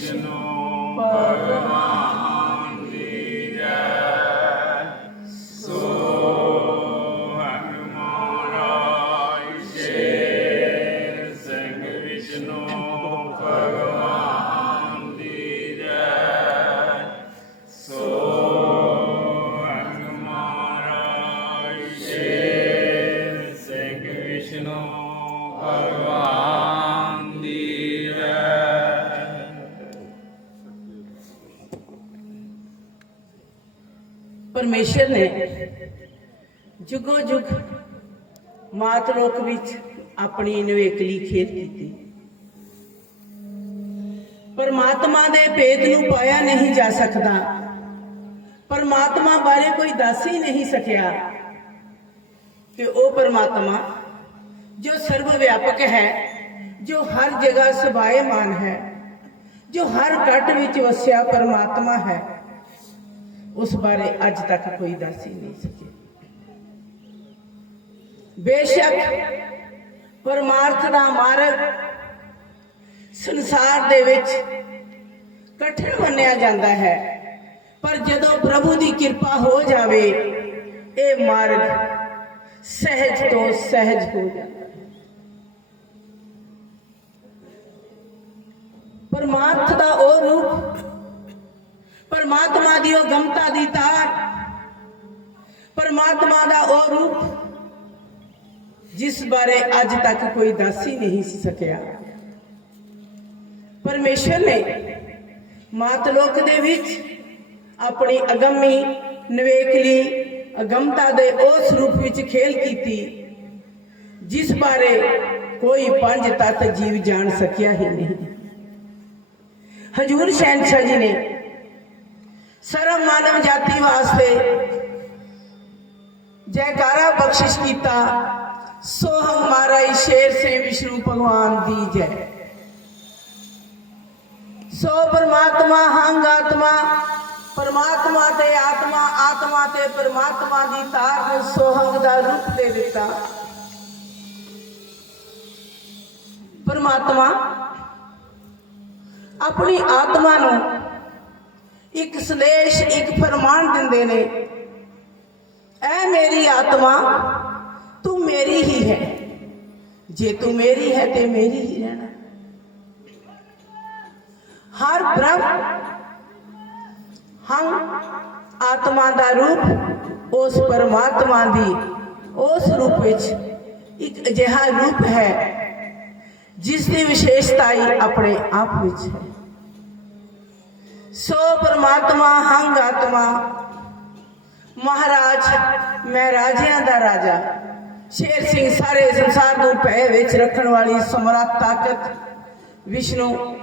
ਵਿਸ਼ਨੂੰ ਭਗਵਾਨ ਪਰਮੇਸ਼ਰ ਨੇ ਜੁਗੋ ਜੁਗ ਮਾਤ ਲੋਕ ਵਿੱਚ ਆਪਣੀ ਨਵੇਕਲੀ ਖੇਡ ਕੀਤੀ। ਪਰਮਾਤਮਾ ਦੇ ਭੇਦ ਨੂੰ ਪਾਇਆ ਨਹੀਂ ਜਾ ਸਕਦਾ। ਪਰਮਾਤਮਾ ਬਾਰੇ ਕੋਈ ਦੱਸ ਹੀ ਨਹੀਂ ਸਕਿਆ। ਤੇ ਉਹ ਪਰਮਾਤਮਾ ਜੋ ਸਰਵ ਵਿਆਪਕ ਹੈ, ਜੋ ਹਰ ਜਗ੍ਹਾ ਸਬਾਏਮਾਨ ਹੈ, ਜੋ ਹਰ ਘਟ ਵਿੱਚ ਵਸਿਆ ਪਰਮਾਤਮਾ ਹੈ। ਉਸ ਬਾਰੇ ਅੱਜ ਤੱਕ ਕੋਈ ਦੱਸ ਹੀ ਨਹੀਂ ਸਕਿਆ ਬੇਸ਼ੱਕ ਪਰਮਾਰਥ ਦਾ ਮਾਰਗ ਸੰਸਾਰ ਦੇ ਵਿੱਚ ਕਠਿਨ ਮੰਨਿਆ ਜਾਂਦਾ ਹੈ, ਪਰ ਜਦੋਂ ਪ੍ਰਭੂ ਦੀ ਕਿਰਪਾ ਹੋ ਜਾਵੇ, ਇਹ ਮਾਰਗ ਸਹਿਜ ਤੋਂ ਸਹਿਜ ਹੋ ਜਾਂਦਾ ਪਰਮਾਰਥ ਦਾ ਉਹ ਰੂਪ ਪਰਮਾਤਮਾ ਦੀ ਉਹ ਗਮਤਾ ਦੀ ਤਾਰ, ਪਰਮਾਤਮਾ ਦਾ ਉਹ ਰੂਪ, ਜਿਸ ਬਾਰੇ ਅੱਜ ਤੱਕ ਕੋਈ ਦੱਸ ਹੀ ਨਹੀਂ ਸਕਿਆ। ਪਰਮੇਸ਼ਰ ਨੇ ਮਾਤ ਲੋਕ ਦੇ ਵਿੱਚ ਆਪਣੀ ਅਗੰਮੀ, ਨਵੇਕਲੀ, ਅਗੰਮਤਾ ਦੇ ਉਸ ਰੂਪ ਵਿੱਚ ਖੇਲ ਕੀਤੀ, ਜਿਸ ਬਾਰੇ ਕੋਈ ਪੰਜ ਤੱਤ ਜੀਵ ਜਾਣ ਸਕਿਆ ਹੀ ਨਹੀਂ। ਹਜੂਰ ਸ਼ਹਿਨशाह ਜੀ ਨੇ ਸਰਵ ਮਾਨਵ ਜਾਤੀ ਵਾਸਤੇ ਜੈਕਾਰਾ ਬਖਸ਼ਿਸ਼ ਕੀਤਾ। ਸੋ ਹਮਾਰਾ ਹੀ ਸ਼ੇਰ ਸੇ ਵਿਸ਼ਨੂੰ ਭਗਵਾਨ ਦੀ ਜੈ। ਸੋ ਪਰਮਾਤਮਾ ਹੰਗ ਆਤਮਾ, ਪਰਮਾਤਮਾ ਤੇ ਆਤਮਾ ਆਤਮਾ ਤੇ ਪਰਮਾਤਮਾ ਦੀ ਤਾਰ ਨੂੰ ਸੋਹੰਗ ਦਾ ਰੂਪ ਦੇ ਦਿੱਤਾ। ਪਰਮਾਤਮਾ, ਆਪਣੀ ਆਤਮਾ ਨੂੰ ਇੱਕ ਸੰਦੇਸ਼, ਇੱਕ ਫਰਮਾਨ ਦਿੰਦੇ ਨੇ, ਐ ਮੇਰੀ ਆਤਮਾ, ਤੂੰ ਮੇਰੀ ਹੀ ਹੈ। ਜੇ ਤੂੰ ਮੇਰੀ ਹੈ, ਤੇ ਮੇਰੀ ਹੀ ਰਹਿਣਾ। ਹਰ ਬ੍ਰਹਮ ਹਮ ਆਤਮਾ ਦਾ ਰੂਪ, ਉਸ ਪਰਮਾਤਮਾ ਦੀ, ਉਸ ਰੂਪ ਵਿੱਚ ਇੱਕ ਅਜਿਹਾ ਰੂਪ ਹੈ, ਜਿਸ ਦੀ ਵਿਸ਼ੇਸ਼ਤਾ ਹੀ ਆਪਣੇ ਆਪ ਵਿੱਚ ਹੈ। ਸੋ ਪਰਮਾਤਮਾ ਹੰਗ ਆਤਮਾ। ਮਹਾਰਾਜ, ਮੈਂ ਰਾਜਿਆਂ ਦਾ ਰਾਜਾ। ਸ਼ੇਰ ਸਿੰਘ ਸਾਰੇ ਸੰਸਾਰ ਨੂੰ ਭੈ ਵਿੱਚ ਰੱਖਣ ਵਾਲੀ ਸਮਰੱਥ ਤਾਕਤ, ਵਿਸ਼ਨੂੰ,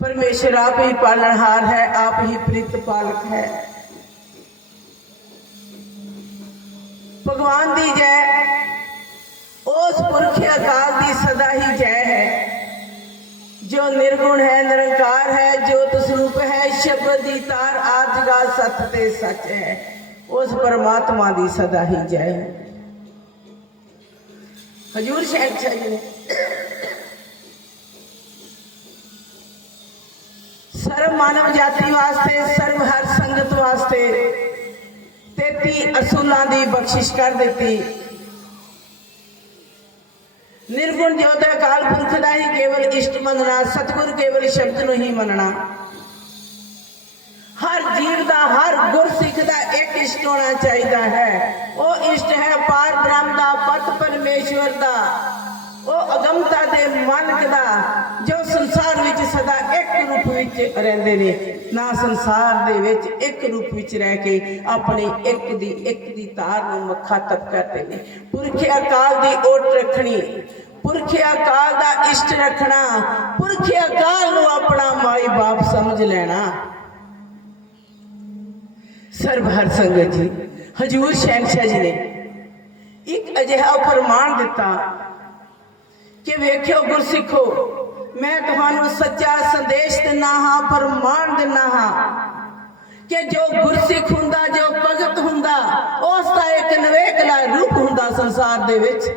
ਪਰਮੇਸ਼ਰ ਆਪ ਹੀ ਪਾਲਣਹਾਰ ਹੈ, ਆਪ ਹੀ ਪ੍ਰਿਤ ਪਾਲਕ ਹੈ। ਭਗਵਾਨ ਦੀ ਜੈ, ਉਸ ਪੁਰਖ ਅਕਾਲ ਦੀ ਸਦਾ ਹੀ ਜੈ ਹੈ। ਜੋ ਨਿਰਗੁਣ ਹੈ, ਨਿਰੰਕਾਰ ਹੈ, ਜੋ ਸ਼ਬਦ ਦੀ ਤਾਰ ਆਜਗਾ ਸਤ ਤੇ ਸੱਚ ਹੈ। ਉਸ ਪਰਮਾਤਮਾ ਦੀ ਸਦਾ ਹੀ ਜੈ ਹਜੂਰ ਸ਼ਹਿਨशाह ਜੀ ਨੇ ਸਰਵ ਮਾਨਵ ਜਾਤੀ ਵਾਸਤੇ, ਸਰਵ ਹਰ ਸੰਗਤ ਵਾਸਤੇ 33 ਅਸੂਲਾਂ ਦੀ ਬਖਸ਼ਿਸ਼ ਕਰ ਦਿੱਤੀ। ਨਿਰਗੁਣ ਜੋਤ ਅਕਾਲ ਪੁਰਖ ਦਾ ਹੀ ਕੇਵਲ ਇਸ਼ਟ ਮੰਨਣਾ, ਸਤਿਗੁਰ ਕੇਵਲ ਸ਼ਬਦ ਨੂੰ ਹੀ ਮੰਨਣਾ। ਹਰ ਜੀਵ ਦਾ, ਹਰ ਗੁਰਸਿੱਖ ਦਾ ਇੱਕ ਇਸ਼ਟ ਹੋਣਾ ਚਾਹੀਦਾ ਹੈ। ਉਹ ਇਸ਼ਟ ਹੈ ਪਾਰ ਬ੍ਰਹਮ ਦਾ ਪਤ ਪਰਮੇਸ਼ਵਰ ਦਾ। ਉਹ ਅਗਮਤਾ ਦੇ ਮਾਲਕ ਦਾ, ਜੋ ਸੰਸਾਰ ਵਿੱਚ ਸਦਾ ਇੱਕ ਰੂਪ ਵਿੱਚ ਰਹਿੰਦੇ ਨੇ। ਨਾ ਸੰਸਾਰ ਦੇ ਵਿੱਚ ਇੱਕ ਰੂਪ ਵਿੱਚ ਰਹਿ ਕੇ ਆਪਣੀ ਇੱਕ ਦੀ ਇੱਕ ਦੀ ਤਾਰ ਨੂੰ ਮੁਖਾਤਬ ਕਰਦੇ ਨੇ। ਪੁਰਖ ਅਕਾਲ ਦੀ ਓਟ ਰੱਖਣੀ, ਪੁਰਖ ਅਕਾਲ ਦਾ ਇਸ਼ਟ ਰੱਖਣਾ, ਪੁਰਖ ਅਕਾਲ ਨੂੰ ਆਪਣਾ ਮਾਈ ਬਾਪ ਸਮਝ ਲੈਣਾ। ਸਰਬ ਹਰ ਸੰਗਤ ਜੀ, ਹਜੂਰ ਸ਼ਹਿਨशाह ਜੀ ਨੇ ਇੱਕ ਅਜਿਹਾ ਫਰਮਾਨ ਦਿੱਤਾ ਕਿ ਵੇਖਿਓ ਗੁਰਸਿੱਖੋ, ਮੈਂ ਤੁਹਾਨੂੰ ਸੱਚਾ ਸੰਦੇਸ਼ ਦਿਨਾ ਹਾਂ, ਫਰਮਾਨ ਦਿਨਾ ਹਾਂ ਕਿ ਜੋ ਗੁਰਸਿੱਖ ਹੁੰਦਾ, ਜੋ ਭਗਤ ਹੁੰਦਾ, ਉਸ ਦਾ ਇੱਕ ਨਵੇਕਲਾ ਰੂਪ ਹੁੰਦਾ ਸੰਸਾਰ ਦੇ ਵਿੱਚ।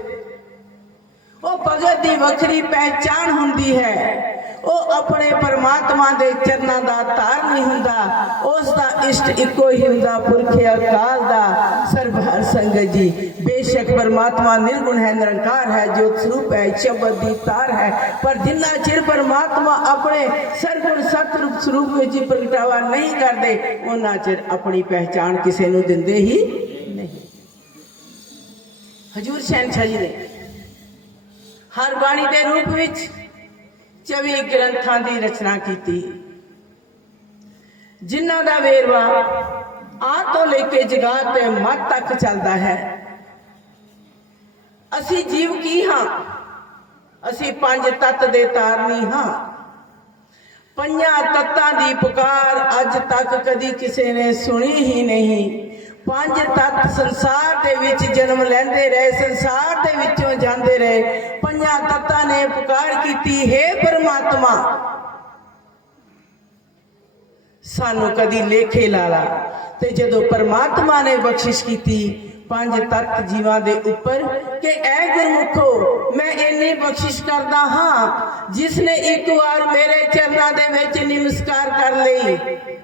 ਉਹ ਭਗਤ ਦੀ ਵੱਖਰੀ ਪਹਿਚਾਨ ਹੁੰਦੀ ਹੈ। ਉਹ ਆਪਣੇ ਪਰਮਾਤਮਾ ਦੇ ਚਰਨਾਂ ਦਾ ਧਾਰ ਨਹੀਂ ਹੁੰਦਾ, ਉਸ ਦਾ ਇਸ਼ਟ ਇੱਕੋ ਹੀ ਹੁੰਦਾ, ਪੁਰਖ ਅਕਾਲ ਦਾ ਸਰਬਹਰ ਸੰਗਤ ਜੀ। ਬੇਸ਼ੱਕ ਪਰਮਾਤਮਾ ਨਿਰਗੁਣ ਹੈ, ਨਿਰੰਕਾਰ ਹੈ, ਜੋਤ ਸਰੂਪ ਹੈ, ਸ਼ਬਦ ਦੀ ਤਾਰ ਹੈ, ਪਰ ਜਿੰਨਾ ਚਿਰ ਪਰਮਾਤਮਾ ਆਪਣੇ ਸਰਗੁਣ ਸਤਰੂਪ ਸਰੂਪ ਵਿੱਚ ਪ੍ਰਗਟਾਵਾ ਨਹੀਂ ਕਰਦੇ ਉਹਨਾਂ ਚਿਰ ਆਪਣੀ ਪਹਿਚਾਣ ਕਿਸੇ ਨੂੰ ਦਿੰਦੇ ਹੀ ਨਹੀਂ। ਹਜੂਰ ਸ਼ਹਿਨशाह ਜੀ ਨੇ ਹਰ ਬਾਣੀ ਦੇ ਰੂਪ ਵਿੱਚ 24 ਗ੍ਰੰਥਾਂ ਦੀ ਰਚਨਾ ਕੀਤੀ। ਜਿਨ੍ਹਾਂ ਦਾ ਵੇਰਵਾ ਆ ਤੋਂ ਲੈ ਕੇ ਜਗਾ ਤੇ ਮਤ ਤੱਕ ਚੱਲਦਾ ਹੈ। ਅਸੀਂ ਜੀਵ ਕੀ ਹਾਂ? ਅਸੀਂ ਪੰਜ ਤੱਤ ਦੇ ਤਾਰਨੀ ਹਾਂ। ਪੰਜਾਂ ਤੱਤਾਂ ਦੀ ਪੁਕਾਰ ਅੱਜ ਤੱਕ ਕਦੀ ਕਿਸੇ ਨੇ ਸੁਣੀ ਹੀ ਨਹੀਂ। ਪੰਜ ਤੱਤ ਸੰਸਾਰ ਦੇ ਵਿੱਚ ਜਨਮ ਲੈਂਦੇ ਰਹੇ, ਸੰਸਾਰ ਦੇ ਵਿੱਚੋਂ ਜਾਂਦੇ ਰਹੇ। ਪੰਜਾਂ ਤੱਤਾਂ ਨੇ ਪੁਕਾਰ ਕੀਤੀ, ਹੈ ਪਰਮਾਤਮਾ, ਸਾਨੂੰ ਕਦੀ ਲੇਖੇ ਲਾਲਾ ਤੇ ਜਦੋਂ ਪਰਮਾਤਮਾ ਨੇ ਬਖਸ਼ਿਸ਼ ਕੀਤੀ, ਪੰਜ ਤੱਤ ਜੀਵਾਂ ਦੇ ਉੱਪਰ ਕਿ ਐ ਗੁਰਮੁਖੋ, ਮੈਂ ਇੰਨੀ ਬਖਸ਼ਿਸ਼ ਕਰਦਾ ਹਾਂ ਜਿਸ ਨੇ ਇੱਕ ਵਾਰ ਮੇਰੇ ਚਰਨਾਂ ਦੇ ਵਿੱਚ ਨਮਸਕਾਰ ਕਰ ਲਈ।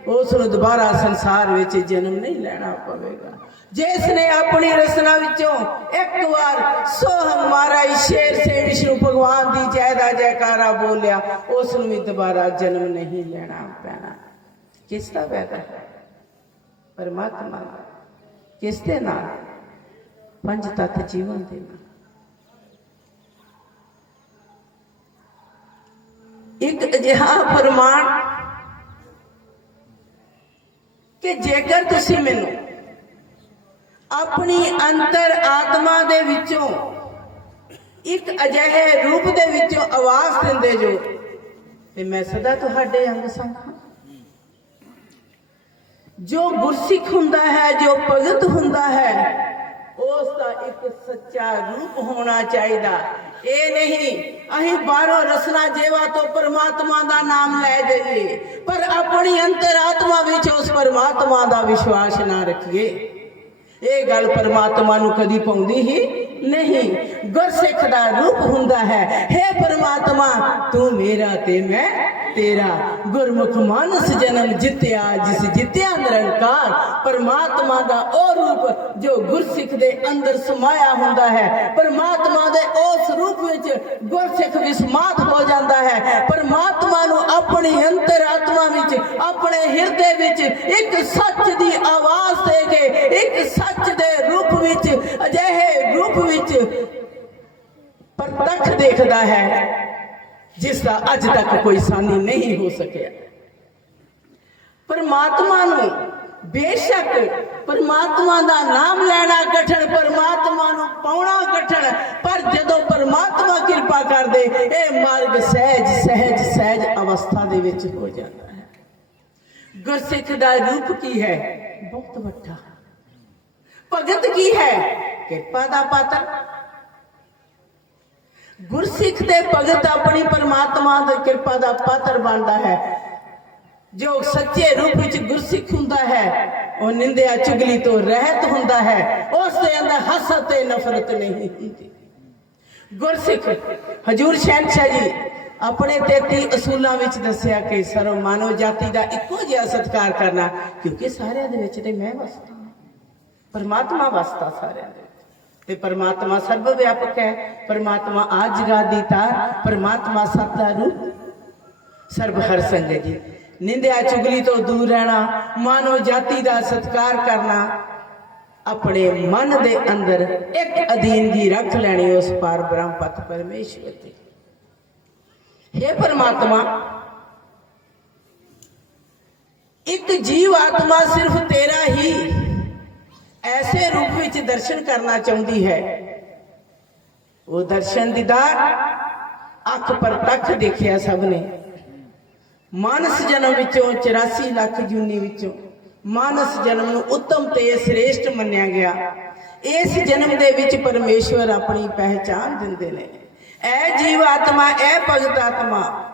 ਉਸ ਨੂੰ ਦੁਬਾਰਾ ਸੰਸਾਰ ਵਿੱਚ ਜਨਮ ਨਹੀਂ ਲੈਣਾ ਪਵੇਗਾ। ਜਿਸ ਨੇ ਆਪਣੀ ਰਸਨਾ ਵਿੱਚੋਂ ਇੱਕ ਵਾਰ ਸੋ ਹਮਾਰਾ ਸ਼ੇਰ ਸੇ ਵਿਸ਼ਨੂੰ ਭਗਵਾਨ ਦੀ ਜੈ ਦਾ ਜੈਕਾਰਾ ਬੋਲਿਆ ਉਸ ਨੂੰ ਵੀ ਦੁਬਾਰਾ ਜਨਮ ਨਹੀਂ ਲੈਣਾ ਪੈਣਾ। ਕਿਸ ਦਾ ਵਾਅਦਾ ਹੈ? ਪਰਮਾਤਮਾ ਦਾ। ਕਿਸ ਦੇ ਨਾਲ? ਪੰਜ ਤੱਤ ਜੀਵਨ ਦੇ ਨਾਲ। ਇੱਕ ਅਜਿਹਾ ਫਰਮਾਨ ਕਿ ਜੇਕਰ ਤੁਸੀਂ ਮੈਨੂੰ ਆਪਣੀ ਅੰਤਰ ਆਤਮਾ ਦੇ ਵਿੱਚੋਂ ਇੱਕ ਅਜਿਹੇ ਰੂਪ ਦੇ ਵਿੱਚੋਂ ਆਵਾਜ਼ ਦਿੰਦੇ ਜੋ, ਤੇ ਮੈਂ ਸਦਾ ਤੁਹਾਡੇ ਅੰਗ ਸੰਗ ਜੋ ਗੁਰਸਿੱਖ ਹੁੰਦਾ ਹੈ, ਜੋ ਭਗਤ ਹੁੰਦਾ ਹੈ, ਉਸ ਦਾ ਇੱਕ ਸੱਚਾ ਰੂਪ ਹੋਣਾ ਚਾਹੀਦਾ। ਇਹ ਨਹੀਂ। ਅਸੀਂ ਬਾਹਰੋਂ ਰਸਨਾ ਜੇਵਾ ਤੋਂ ਪਰਮਾਤਮਾ ਦਾ ਨਾਮ ਲੈ ਜਾਈਏ। ਪਰ ਆਪਣੀ ਅੰਤਰਾਤਮਾ ਵਿੱਚ ਉਸ ਪਰਮਾਤਮਾ ਦਾ ਵਿਸ਼ਵਾਸ ਨਾ ਰੱਖੀਏ। ਇਹ ਗੱਲ ਪਰਮਾਤਮਾ ਨੂੰ ਕਦੀ ਪਾਉਂਦੀ ਹੀ ਨਹੀਂ। ਗੁਰਸਿੱਖ ਦਾ ਰੂਪ ਹੁੰਦਾ ਹੈ हे ਪਰਮਾਤਮਾ, ਤੂੰ ਮੇਰਾ ਤੇ ਮੈਂ ਤੇਰਾ ਗੁਰਮੁਖ ਮਾਨਸ ਜਨਮ ਜਿੱਤਿਆ, ਜਿਸ ਜਿੱਤਿਆ ਨਿਰੰਕਾਰ, ਪਰਮਾਤਮਾ ਦਾ ਉਹ ਰੂਪ ਜੋ ਗੁਰਸਿੱਖ ਦੇ ਅੰਦਰ ਸਮਾਇਆ ਹੁੰਦਾ ਹੈ। ਪਰਮਾਤਮਾ ਦੇ ਉਸ ਰੂਪ ਵਿੱਚ ਗੁਰਸਿੱਖ ਵਿਸਮਾਤ ਹੋ ਜਾਂਦਾ ਹੈ। ਪਰਮਾਤਮਾ ਨੂੰ ਆਪਣੀ ਅੰਤਰਾਤਮਾ ਵਿੱਚ, ਆਪਣੇ ਹਿਰਦੇ ਵਿੱਚ ਇੱਕ ਸੱਚ ਦੀ ਆਵਾਜ਼ ਦੇ ਕੇ, ਇੱਕ ਸੱਚ ਦੇ ਰੂਪ ਵਿੱਚ, ਅਜਿਹੇ ਰੂਪ ਵਿੱਚ ਪ੍ਰਤੱਖ ਦੇਖਦਾ ਹੈ। ਜਿਸ ਦਾ ਅੱਜ ਤੱਕ ਕੋਈ ਸਾਨੀ ਨਹੀਂ ਹੋ ਸਕਿਆ। ਪਰਮਾਤਮਾ ਨੂੰ ਬੇਸ਼ੱਕ ਪਰਮਾਤਮਾ ਦਾ ਨਾਮ ਲੈਣਾ ਕਠਣ ਪਰਮਾਤਮਾ ਨੂੰ ਪਾਉਣਾ ਕਠਣ ਪਰ ਜਦੋਂ ਪਰਮਾਤਮਾ ਕਿਰਪਾ ਕਰਦੇ, ਇਹ ਮਾਰਗ ਸਹਿਜ ਸਹਿਜ ਸਹਿਜ ਅਵਸਥਾ ਦੇ ਵਿੱਚ ਹੋ ਜਾਂਦਾ ਹੈ। ਗੁਰਸਿੱਖ ਦਾ ਰੂਪ ਕੀ ਹੈ? ਬਹੁਤ ਵੱਡਾ। ਭਗਤ ਕੀ ਹੈ? ਕਿਰਪਾ ਦਾ ਪਾਤਰ। ਗੁਰਸਿੱਖ ਦੇ ਭਗਤ ਆਪਣੀ ਪਰਮਾਤਮਾ ਦੀ ਕਿਰਪਾ ਦਾ ਪਾਤਰ ਬਣਦਾ ਹੈ। ਜੋ ਸੱਚੇ ਰੂਪ ਵਿੱਚ ਗੁਰਸਿੱਖ ਹੁੰਦਾ ਹੈ, ਉਹ ਨਿੰਦਿਆ ਚੁਗਲੀ ਤੋਂ ਰਹਿਤ ਹੁੰਦਾ ਹੈ। ਉਸ ਦੇ ਅੰਦਰ ਹਸਦ ਤੇ ਨਫ਼ਰਤ ਨਹੀਂ ਹੁੰਦੀ। ਗੁਰਸਿੱਖ, ਹਜੂਰ ਸ਼ਹਿਨशाह ਜੀ ਆਪਣੇ 33 ਅਸੂਲਾਂ ਵਿੱਚ ਦੱਸਿਆ ਕਿ ਸਰਵ ਮਾਨਵ ਜਾਤੀ ਦਾ ਇੱਕੋ ਜਿਹਾ ਸਤਿਕਾਰ ਕਰਨਾ, ਕਿਉਂਕਿ ਸਾਰਿਆਂ ਦੇ ਵਿੱਚ ਤੇ ਮੈਂ ਵਸਦਾ ਹਾਂ। ਪਰਮਾਤਮਾ ਵਸਦਾ ਸਾਰਿਆਂ ਦੇ ਤੇ ਪਰਮਾਤਮਾ ਸਰਵ ਵਿਆਪਕ ਹੈ। ਪਰਮਾਤਮਾ ਆਜ ਜਗਾ ਦੀ ਤਾਰ, ਪਰਮਾਤਮਾ ਸਤ ਦਾ ਰੂਪ। ਸਰਬ ਹਰ ਸੰਗਤ ਜੀ, ਨਿੰਦਿਆ ਚੁਗਲੀ ਤੋਂ ਦੂਰ ਰਹਿਣਾ, ਮਾਨਵ ਜਾਤੀ ਦਾ ਸਤਿਕਾਰ ਕਰਨਾ, ਆਪਣੇ ਮਨ ਦੇ ਅੰਦਰ ਇੱਕ ਅਧੀਨ ਦੀ ਰੱਖ ਲੈਣੀ ਉਸ ਪਾਰ ਬ੍ਰਹਮ ਪਤ ਪਰਮੇਸ਼ਵਰ ਤੇ। हे ਪਰਮਾਤਮਾ, ਇੱਕ ਜੀਵ ਆਤਮਾ ਸਿਰਫ ਤੇਰਾ ਹੀ ਐਸੇ ਰੂਪ ਵਿੱਚ ਦਰਸ਼ਨ ਕਰਨਾ ਚਾਹੁੰਦੀ ਹੈ। ਉਹ ਦਰਸ਼ਨ ਦੀਦਾਰ ਅੱਖ ਪਰ ਦੇਖਿਆ ਸਭ ਨੇ। ਮਾਨਸ ਜਨਮ ਵਿੱਚੋਂ 84 ਲੱਖ ਜੂਨੀ ਵਿੱਚੋਂ ਮਾਨਸ ਜਨਮ ਨੂੰ ਉੱਤਮ ਤੇ ਸ੍ਰੇਸ਼ਟ ਮੰਨਿਆ ਗਿਆ। ਇਸ ਜਨਮ ਦੇ ਵਿੱਚ ਪਰਮੇਸ਼ਵਰ ਆਪਣੀ ਪਹਿਚਾਨ ਦਿੰਦੇ ਨੇ। ਐ ਜੀਵ ਆਤਮਾ, ਐ ਭਗਤ ਆਤਮਾ,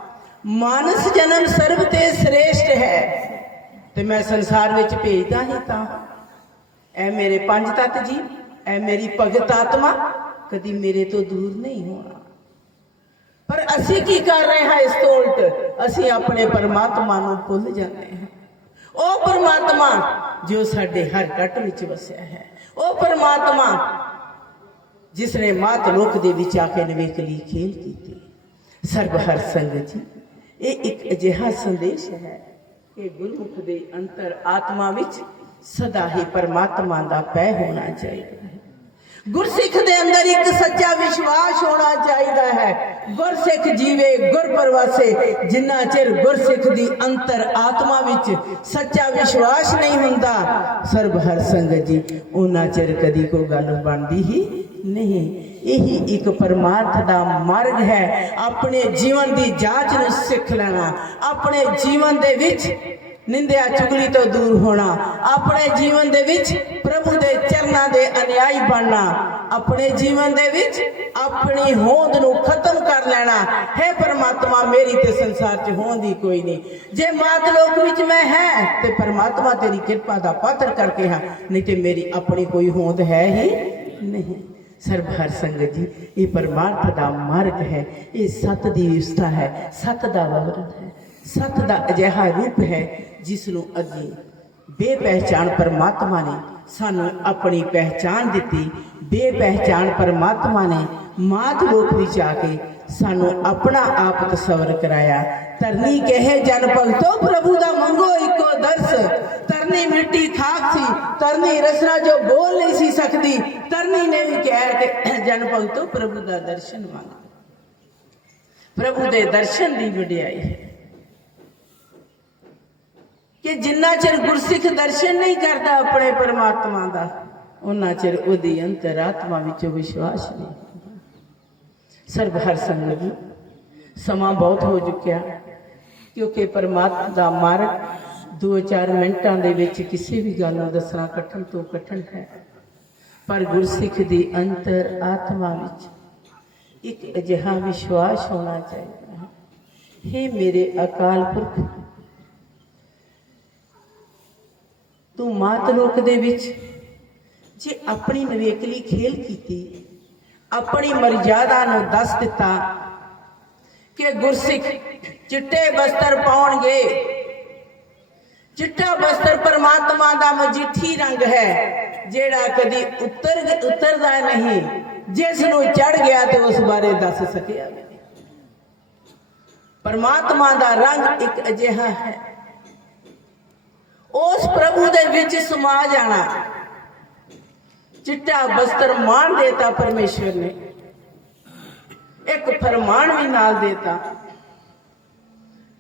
ਮਾਨਸ ਜਨਮ ਸਰਬ ਤੇ ਸ੍ਰੇਸ਼ਟ ਹੈ। ਤੇ ਮੈਂ ਸੰਸਾਰ ਵਿੱਚ ਭੇਜਦਾ ਹੀ ਤਾਂ ਐ ਮੇਰੇ ਪੰਜ ਤਤ ਜੀ, ਐ ਮੇਰੀ ਭਗਤ ਆਤਮਾ, ਕਦੀ ਮੇਰੇ ਤੋਂ ਦੂਰ ਨਹੀਂ ਹੋਣਾ। ਪਰ ਅਸੀਂ ਕੀ ਕਰ ਰਹੇ ਹਾਂ ਇਸ ਤੋਂ ਉਲਟ? ਅਸੀਂ ਆਪਣੇ ਪਰਮਾਤਮਾ ਨੂੰ ਭੁੱਲ ਜਾਂਦੇ ਹਾਂ। ਉਹ ਪਰਮਾਤਮਾ ਜੋ ਸਾਡੇ ਹਰ ਘਟ ਵਿੱਚ ਵਸਿਆ ਹੈ। ਉਹ ਪਰਮਾਤਮਾ ਜਿਸ ਨੇ ਮਾਤ ਲੋਕ ਦੇ ਵਿੱਚ ਆ ਕੇ ਨਵੇਕਲੀ ਖੇਲ ਕੀਤੀ। ਸਰਬ ਹਰ ਸੰਗਤ ਜੀ, ਇਹ ਇੱਕ ਅਜਿਹਾ ਸੰਦੇਸ਼ ਹੈ ਕਿ ਗੁਰਮੁਖ ਦੇ ਅੰਤਰ ਆਤਮਾ ਵਿੱਚ ਸਦਾ ਹੀ ਪਰਮਾਤਮਾ ਦਾ ਪੈ ਹੋਣਾ ਚਾਹੀਦਾ ਹੈ। ਗੁਰਸਿੱਖ ਦੇ ਅੰਦਰ ਇੱਕ ਸੱਚਾ ਵਿਸ਼ਵਾਸ ਹੋਣਾ ਚਾਹੀਦਾ ਹੈ। ਗੁਰਸਿੱਖ ਜੀਵੇ ਗੁਰ ਪਰਵਾਸੇ ਜਿੰਨਾ ਚਿਰ ਗੁਰਸਿੱਖ ਦੀ ਅੰਤਰ ਆਤਮਾ ਵਿੱਚ ਸੱਚਾ ਵਿਸ਼ਵਾਸ ਨਹੀਂ ਹੁੰਦਾ, ਸਰਬ ਹਰ ਸੰਗਤ ਜੀ, ਉਹਨਾਂ ਚਿਰ ਕਦੀ ਕੋਈ ਗੱਲ ਬਣਦੀ ਹੀ ਨਹੀਂ। ਇਹੀ ਇੱਕ ਪਰਮਾਰਥ ਦਾ ਮਾਰਗ ਹੈ। ਆਪਣੇ ਜੀਵਨ ਦੀ ਜਾਂਚ ਨੂੰ ਸਿੱਖ ਲੈਣਾ, ਆਪਣੇ ਜੀਵਨ ਦੇ ਵਿੱਚ ਨਿੰਦਿਆ ਚੁਗਲੀ ਤੋਂ ਦੂਰ ਹੋਣਾ। ਆਪਣੇ ਜੀਵਨ ਦੇ ਵਿੱਚ ਪ੍ਰਭੂ ਦੇ ਚਰਨਾਂ ਦੇ ਅਨਿਆਈ ਬਣਨਾ। ਆਪਣੇ ਜੀਵਨ ਦੇ ਵਿੱਚ ਆਪਣੀ ਹੋਂਦ ਨੂੰ ਖਤਮ ਕਰ ਲੈਣਾ। ਹੈ ਪਰਮਾਤਮਾ, ਮੇਰੀ ਤੇ ਸੰਸਾਰ 'ਚ ਹੋਂਦ ਹੀ ਕੋਈ ਨਹੀਂ। ਜੇ ਮਾਤ ਲੋਕ ਵਿੱਚ ਮੈਂ ਹੈ, ਤੇ ਪਰਮਾਤਮਾ ਤੇਰੀ ਕਿਰਪਾ ਦਾ ਪਾਤਰ ਕਰਕੇ ਹਾਂ। ਨਹੀਂ ਤੇ ਮੇਰੀ ਆਪਣੀ ਕੋਈ ਹੋਂਦ ਹੈ ਹੀ ਨਹੀਂ। ਸਰਬ ਹਰ ਸੰਗਤ ਜੀ, ਇਹ ਪਰਮਾਰਥ ਦਾ ਮਾਰਗ ਹੈ। ਇਹ ਸਤ ਦੀ ਵਿਵਸਥਾ ਹੈ। ਸਤ ਦਾ ਵਰਤ ਹੈ। ਸਤ ਦਾ ਅਜਿਹਾ ਰੂਪ ਹੈ ਜਿਸ ਨੂੰ ਅੱਗੇ ਬੇਪਹਿਚਾਨ ਪਰਮਾਤਮਾ ਨੇ ਸਾਨੂੰ ਆਪਣੀ ਪਹਿਚਾਨ ਦਿੱਤੀ। ਬੇਪਹਿਚਾਨ ਪਰਮਾਤਮਾ ਨੇ ਮਾਤ ਲੋਕ ਵਿੱਚ ਆ ਕੇ ਸਾਨੂੰ ਆਪਣਾ ਆਪ ਤਸਵਰ ਕਰਾਇਆ। ਤਰਨੀ ਕਹੇ, ਜਨ ਭਗਤੋ ਪ੍ਰਭੂ ਦਾ ਮੰਗੋ ਇੱਕੋ ਦਰਸ। ਤਰਨੀ ਮਿੱਟੀ ਖਾਕ ਸੀ ਤਰਨੀ ਰਸਨਾ ਜੋ ਬੋਲ ਨਹੀਂ ਸੀ ਸਕਦੀ। ਤਰਨੀ ਨੇ ਵੀ ਕਿਹਾ ਕਿ ਜਨ ਭਗਤੋ ਪ੍ਰਭੂ ਦਾ ਦਰਸ਼ਨ ਮੰਗ ਪ੍ਰਭੂ ਦੇ ਦਰਸ਼ਨ ਦੀ ਵਡਿਆਈ ਹੈ। ਕਿ ਜਿੰਨਾ ਚਿਰ ਗੁਰਸਿੱਖ ਦਰਸ਼ਨ ਨਹੀਂ ਕਰਦਾ ਆਪਣੇ ਪਰਮਾਤਮਾ ਦਾ ਉਹਨਾਂ ਚਿਰ ਉਹਦੀ ਅੰਤਰਾਤਮਾ ਵਿੱਚ ਵਿਸ਼ਵਾਸ ਨਹੀਂ ਹੁੰਦਾ। ਸਰਬ ਹਰ ਸੰਗਤ ਜੀ, ਸਮਾਂ ਬਹੁਤ ਹੋ ਚੁੱਕਿਆ ਕਿਉਂਕਿ ਪਰਮਾਤਮਾ ਦਾ ਮਾਰਗ 2-4 ਮਿੰਟਾਂ ਦੇ ਵਿੱਚ ਕਿਸੇ ਵੀ ਗੱਲ ਨੂੰ ਦੱਸਣਾ ਕਠਨ ਤੋਂ ਕਠਨ ਹੈ ਪਰ ਗੁਰਸਿੱਖ ਦੀ ਅੰਤਰ ਆਤਮਾ ਵਿੱਚ ਇੱਕ ਅਜਿਹਾ ਵਿਸ਼ਵਾਸ ਹੋਣਾ ਚਾਹੀਦਾ ਹੈ हे ਮੇਰੇ ਅਕਾਲ ਪੁਰਖ ਤੂੰ ਮਾਤ ਲੋਕ ਦੇ ਵਿੱਚ। ਜੇ ਆਪਣੀ ਨਵੇਕਲੀ ਖੇਲ ਕੀਤੀ, ਆਪਣੀ ਮਰਜ਼ਾਦਾ ਨੂੰ ਦੱਸ ਦਿੱਤਾ ਕਿ ਗੁਰਸਿੱਖ ਚਿੱਟੇ ਬਸਤਰ ਪਾਉਣਗੇ। ਚਿੱਟਾ ਬਸਤਰ ਪਰਮਾਤਮਾ ਦਾ ਮਜੀਠੀ ਰੰਗ ਹੈ, ਜਿਹੜਾ ਕਦੀ ਉਤਰ ਉਤਰਦਾ ਨਹੀਂ। ਜਿਸ ਨੂੰ ਚੜ ਗਿਆ ਤੇ ਉਸ ਬਾਰੇ ਦੱਸ ਸਕਿਆ ਵੀ ਪਰਮਾਤਮਾ ਦਾ ਰੰਗ ਇੱਕ ਅਜਿਹਾ ਹੈ। ਉਸ ਪ੍ਰਭੂ ਦੇ ਵਿੱਚ ਸਮਾ ਜਾਣਾ। ਚਿੱਟਾ ਬਸਤਰ ਮਾਣ ਦੇਤਾ ਪਰਮੇਸ਼ਵਰ ਨੇ। ਇੱਕ ਫਰਮਾਨ ਵੀ ਨਾਲ ਦੇਤਾ।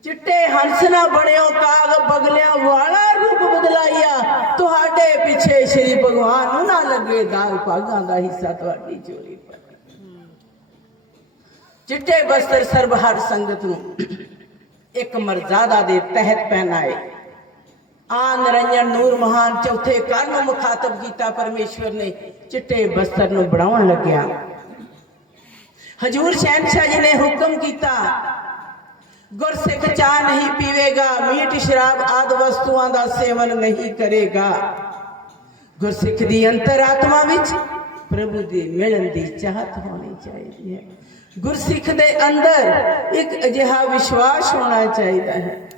ਚਿੱਟੇ ਹੰਸ ਨਾ ਬਣਿਓ, ਕਾਗ ਬਗਲਿਆਂ ਵਾਲਾ ਰੂਪ ਬਦਲਾਈਆ ਤੁਹਾਡੇ ਪਿੱਛੇ ਸ਼੍ਰੀ ਭਗਵਾਨ ਨੂੰ ਨਾ ਲੱਗੇ ਦਾਲ ਭਾਗਾਂ ਦਾ ਹਿੱਸਾ ਤੁਹਾਡੀ ਚੋਰੀ ਪਰ। ਚਿੱਟੇ ਬਸਤਰ ਸਰਬ ਹਰ ਸੰਗਤ ਨੂੰ ਇੱਕ ਮਰਜ਼ਾਦਾ ਦੇ ਤਹਿਤ ਪਹਿਨਾਏ। ਆ ਨਿਰੰਜਨ ਨੂਰ ਮਹਾਨ ਚੌਥੇ ਕਰ ਨੂੰ ਮੁਖਾਤਬ ਕੀਤਾ ਪਰਮੇਸ਼ਵਰ ਨੇ, ਚਿੱਟੇ ਬਸਤਰ ਨੂੰ ਬਣਾਉਣ ਲੱਗਿਆ। ਹਜੂਰ ਸ਼ਹਿਨशाह ਜੀ ਨੇ ਹੁਕਮ ਕੀਤਾ, ਗੁਰਸਿੱਖ ਚਾਹ ਨਹੀਂ ਪੀਵੇਗਾ, ਮੀਟ, ਸ਼ਰਾਬ ਆਦ ਵਸਤੂਆਂ ਦਾ ਸੇਵਨ ਨਹੀਂ ਕਰੇਗਾ। ਗੁਰਸਿੱਖ ਦੀ ਅੰਤਰਾਤਮਾ ਵਿੱਚ ਪ੍ਰਭੂ ਦੀ ਮਿਲਣ ਦੀ ਚਾਹਤ ਹੋਣੀ ਚਾਹੀਦੀ ਹੈ। ਗੁਰਸਿੱਖ ਦੇ ਅੰਦਰ ਇੱਕ ਅਜਿਹਾ ਵਿਸ਼ਵਾਸ ਹੋਣਾ ਚਾਹੀਦਾ ਹੈ।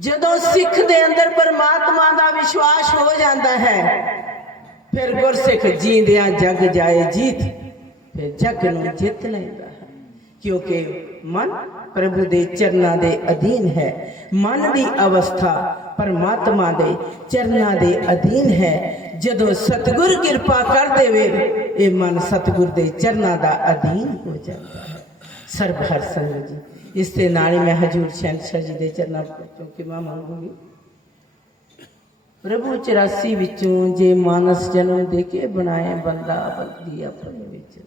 ਜਦੋਂ ਸਿੱਖ ਦੇ ਅੰਦਰ ਪਰਮਾਤਮਾ ਦਾ ਵਿਸ਼ਵਾਸ ਹੋ ਜਾਂਦਾ ਹੈ, ਫਿਰ ਗੁਰਸਿੱਖ ਜੀਂਦਿਆਂ ਜਗ ਜਾਏ ਜੀਤ, ਫਿਰ ਜਗ ਨੂੰ ਜਿੱਤ ਲੈਂਦਾ ਹੈ। ਕਿਉਂਕਿ ਮਨ ਪ੍ਰਭੂ ਦੇ ਚਰਨਾਂ ਦੇ ਅਧੀਨ ਹੈ। ਮਨ ਦੀ ਅਵਸਥਾ ਪਰਮਾਤਮਾ ਦੇ ਚਰਨਾਂ ਦੇ ਅਧੀਨ ਹੈ। ਜਦੋਂ ਸਤਿਗੁਰ ਕਿਰਪਾ ਕਰ ਦੇਵੇ, ਇਹ ਮਨ ਸਤਿਗੁਰ ਦੇ ਚਰਨਾਂ ਦਾ ਅਧੀਨ ਹੋ ਜਾਂਦਾ ਹੈ। ਸਰਬ ਹਰ ਸੰਗਤ ਜੀ ਇਸ ਦੇ ਨਾਲ ਹੀ ਮੈਂ ਹਜੂਰ ਸ਼ਹਿਨशाह ਜੀ ਦੇ ਚਰਨਾਂ ਵਿੱਚੋਂ ਕਿਮਾ ਮੰਗੂਗੀ। ਪ੍ਰਭੂ 84 ਵਿੱਚੋਂ ਜੇ ਮਾਨਸ ਜਨਮ ਦੇ ਕੇ ਬਣਾਏ ਬੰਦਾ, ਬੰਦੀ ਆਪਣੇ ਵਿੱਚ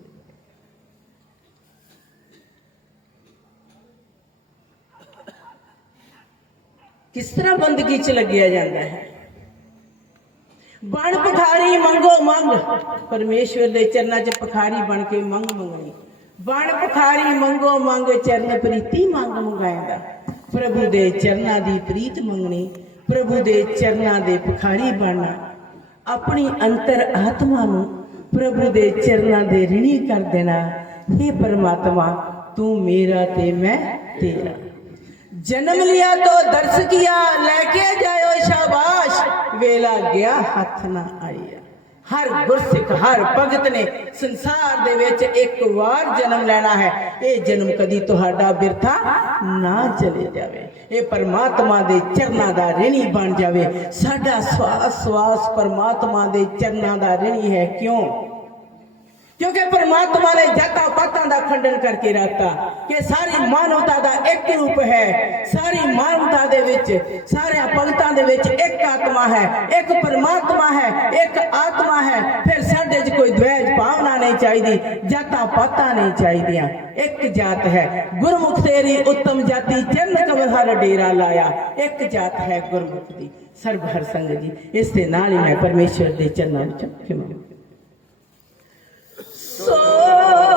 ਕਿਸ ਤਰ੍ਹਾਂ ਬੰਦਗੀ ਚ ਲੱਗਿਆ ਜਾਂਦਾ ਹੈ? ਬਣ ਭਖਾਰੀ ਮੰਗੋ ਮੰਗ। ਪਰਮੇਸ਼ਵਰ ਦੇ ਚਰਨਾਂ 'ਚ ਪਖਾਰੀ ਬਣ ਕੇ ਮੰਗ ਮੰਗਣੀ। ਬਣ ਭਖਾਰੀ ਮੰਗੋ ਮੰਗ ਚਰਨ ਪ੍ਰੀਤੀ ਮੰਗ ਮੰਗਾਇਦਾ ਪ੍ਰਭੂ ਦੇ ਚਰਨਾਂ ਦੀ ਪ੍ਰੀਤ ਮੰਗਣੀ ਪ੍ਰਭੂ ਦੇ ਚਰਨਾਂ ਦੇ ਭਖਾਰੀ ਬਣਨਾ ਆਪਣੀ ਅੰਤਰ ਆਤਮਾ ਨੂੰ ਪ੍ਰਭੂ ਦੇ ਚਰਨਾਂ ਦੇ ਰਿਣੀ ਕਰ ਦੇਣਾ हे परमात्मा तू मेरा ते मैं तेरा जन्म लिया तो दर्श किया लेके जायो शाबाश वेला गया ਹੱਥ ਨਾ ਆਇਆ ਹਰ ਗੁਰਸਿੱਖ, ਹਰ ਭਗਤ ਨੇ ਸੰਸਾਰ ਦੇ ਵਿੱਚ ਇੱਕ ਵਾਰ ਜਨਮ ਲੈਣਾ ਹੈ। ਇਹ ਜਨਮ ਕਦੀ ਤੁਹਾਡਾ ਬਿਰਥਾ ਨਾ ਚਲੇ ਜਾਵੇ। ਇਹ ਪਰਮਾਤਮਾ ਦੇ ਚਰਨਾਂ ਦਾ ਰਿਣੀ ਬਣ ਜਾਵੇ। ਸਾਡਾ ਸਵਾਸ ਸਵਾਸ ਪਰਮਾਤਮਾ ਦੇ ਚਰਨਾਂ ਦਾ ਰਿਣੀ ਹੈ ਕਿਉਂ? ਕਿਉਂਕਿ ਪਰਮਾਤਮਾ ਨੇ ਜਾਤਾਂ ਪਾਤਾਂ ਦਾ ਖੰਡਨ ਕਰਕੇ ਰੱਖਤਾ ਕਿ ਸਾਰੀ ਮਾਨਵਤਾ ਦਾ ਇੱਕ ਰੂਪ ਹੈ, ਸਾਰੀ ਮਾਨਵਤਾ ਦੇ ਵਿੱਚ, ਸਾਰਿਆਂ ਪੰਗਤਾਂ ਦੇ ਵਿੱਚ ਇੱਕ ਆਤਮਾ ਹੈ, ਇੱਕ ਪਰਮਾਤਮਾ ਹੈ, ਇੱਕ ਆਤਮਾ ਹੈ। ਫਿਰ ਸਾਡੇ 'ਚ ਕੋਈ ਦ્વੈਜ ਭਾਵਨਾ ਨਹੀਂ ਚਾਹੀਦੀ, ਜਾਤਾਂ ਪਾਤਾਂ ਨਹੀਂ ਚਾਹੀਦੀਆਂ। ਇੱਕ ਜਾਤ ਹੈ। ਗੁਰਮੁਖ ਤੇਰੀ ਉੱਤਮ ਜਾਤੀ ਚੰਨ ਕਮਲ ਹਰ ਡੇਰਾ ਲਾਇਆ। ਇੱਕ ਜਾਤ ਹੈ ਗੁਰਮੁਖ ਦੀ। ਸਰਬ ਹਰ ਸੰਗ ਜੀ, ਇਸ ਦੇ ਨਾਲ ਹੀ ਮੈਂ ਪਰਮੇਸ਼ਵਰ ਦੇ ਚਰਨਾਂ ਵਿੱਚ ਖਿਮਾ so